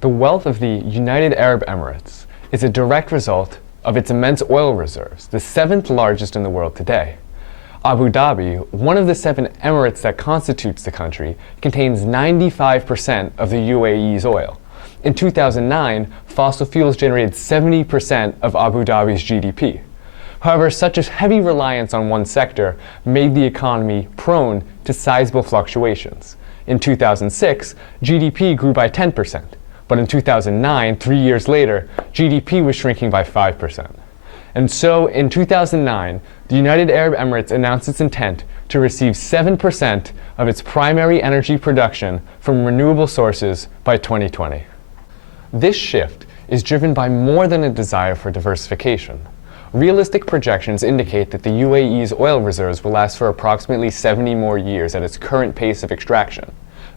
The wealth of the United Arab Emirates is a direct result of its immense oil reserves, the seventh largest in the world today. Abu Dhabi, one of the 7 emirates that constitutes the country, contains 95% of the UAE's oil. In 2009, fossil fuels generated 70% of Abu Dhabi's GDP. However, such a heavy reliance on one sector made the economy prone to sizable fluctuations. In 2006, GDP grew by 10%. But in 2009, 3 years later, GDP was shrinking by 5%. And so, in 2009, the United Arab Emirates announced its intent to receive 7% of its primary energy production from renewable sources by 2020. This shift is driven by more than a desire for diversification. Realistic projections indicate that the UAE's oil reserves will last for approximately 70 more years at its current pace of extraction.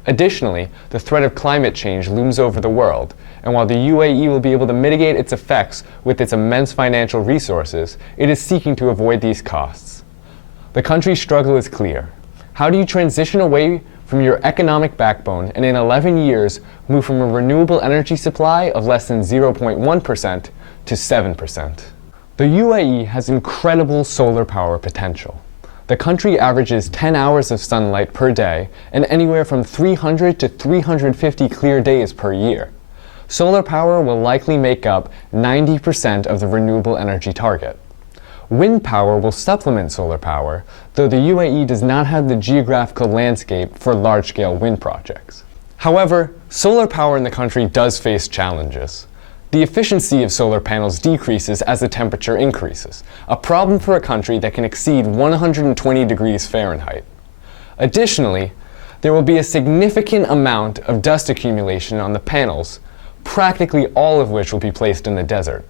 Additionally, the threat of climate change looms over the world, and while the UAE will be able to mitigate its effects with its immense financial resources, it is seeking to avoid these costs. The country's struggle is clear. How do you transition away from your economic backbone and in 11 years move from a renewable energy supply of less than 0.1% to 7%? The UAE has incredible solar power potential. The country averages 10 hours of sunlight per day and anywhere from 300 to 350 clear days per year. Solar power will likely make up 90% of the renewable energy target. Wind power will supplement solar power, though the UAE does not have the geographical landscape for large-scale wind projects. However, solar power in the country does face challenges. The efficiency of solar panels decreases as the temperature increases, a problem for a country that can exceed 120 degrees Fahrenheit. Additionally, there will be a significant amount of dust accumulation on the panels, practically all of which will be placed in the desert.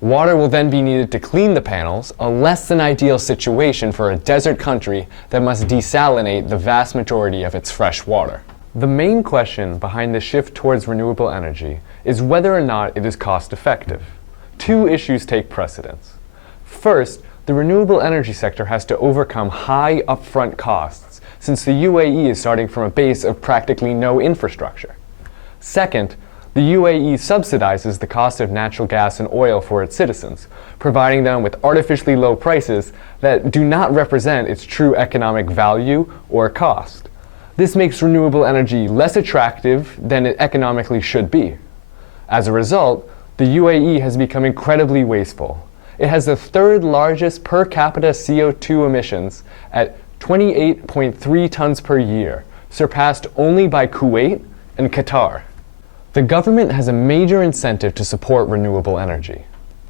Water will then be needed to clean the panels, a less than ideal situation for a desert country that must desalinate the vast majority of its fresh water. The main question behind the shift towards renewable energy is whether or not it is cost-effective. 2 issues take precedence. First, the renewable energy sector has to overcome high upfront costs, since the UAE is starting from a base of practically no infrastructure. Second, the UAE subsidizes the cost of natural gas and oil for its citizens, providing them with artificially low prices that do not represent its true economic value or cost. This makes renewable energy less attractive than it economically should be. As a result, the UAE has become incredibly wasteful. It has the 3rd largest per capita CO2 emissions at 28.3 tons per year, surpassed only by Kuwait and Qatar. The government has a major incentive to support renewable energy.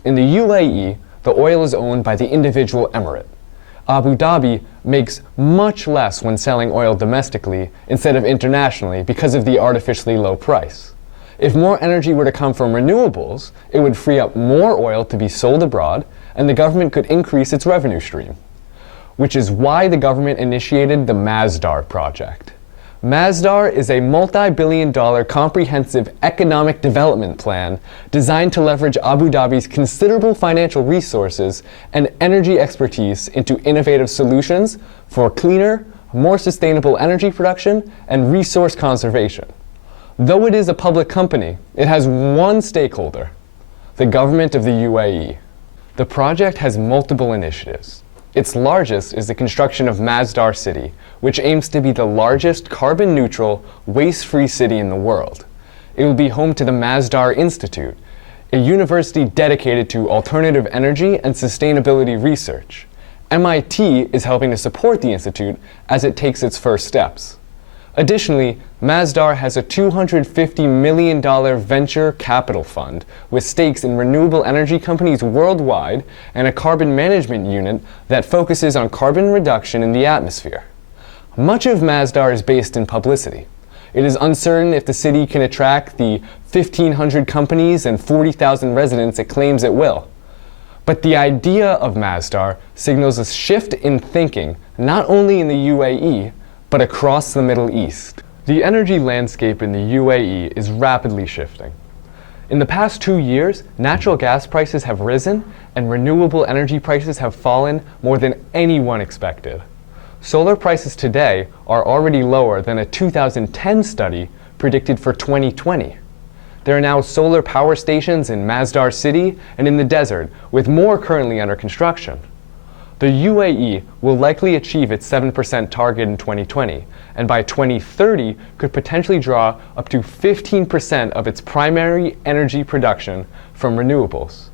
In the UAE, the oil is owned by the individual emirate. Abu Dhabi makes much less when selling oil domestically instead of internationally because of the artificially low price. If more energy were to come from renewables, it would free up more oil to be sold abroad, and the government could increase its revenue stream. Which is why the government initiated the Masdar project. Masdar is a multi-billion-dollar comprehensive economic development plan designed to leverage Abu Dhabi's considerable financial resources and energy expertise into innovative solutions for cleaner, more sustainable energy production and resource conservation. Though it is a public company, it has one stakeholder, the government of the UAE. The project has multiple initiatives. Its largest is the construction of Masdar City, which aims to be the largest carbon-neutral, waste-free city in the world. It will be home to the Masdar Institute, a university dedicated to alternative energy and sustainability research. MIT is helping to support the institute as it takes its first steps. Additionally, Masdar has a $250 million venture capital fund with stakes in renewable energy companies worldwide and a carbon management unit that focuses on carbon reduction in the atmosphere. Much of Masdar is based in publicity. It is uncertain if the city can attract the 1,500 companies and 40,000 residents it claims it will. But the idea of Masdar signals a shift in thinking, not only in the UAE, but across the Middle East. The energy landscape in the UAE is rapidly shifting. In the past 2 years, natural gas prices have risen and renewable energy prices have fallen more than anyone expected. Solar prices today are already lower than a 2010 study predicted for 2020. There are now solar power stations in Masdar City and in the desert, with more currently under construction. The UAE will likely achieve its 7% target in 2020, and by 2030 could potentially draw up to 15% of its primary energy production from renewables.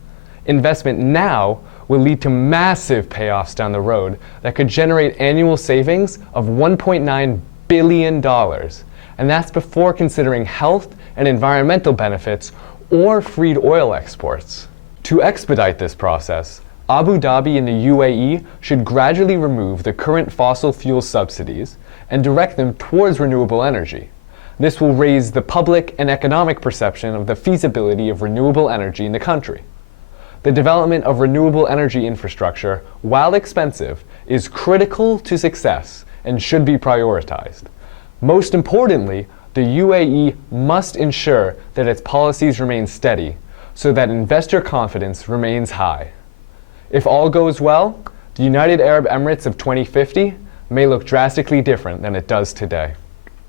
Investment now will lead to massive payoffs down the road that could generate annual savings of $1.9 billion, and that's before considering health and environmental benefits or freed oil exports. To expedite this process, Abu Dhabi and the UAE should gradually remove the current fossil fuel subsidies and direct them towards renewable energy. This will raise the public and economic perception of the feasibility of renewable energy in the country. The development of renewable energy infrastructure, while expensive, is critical to success and should be prioritized. Most importantly, the UAE must ensure that its policies remain steady so that investor confidence remains high. If all goes well, the United Arab Emirates of 2050 may look drastically different than it does today.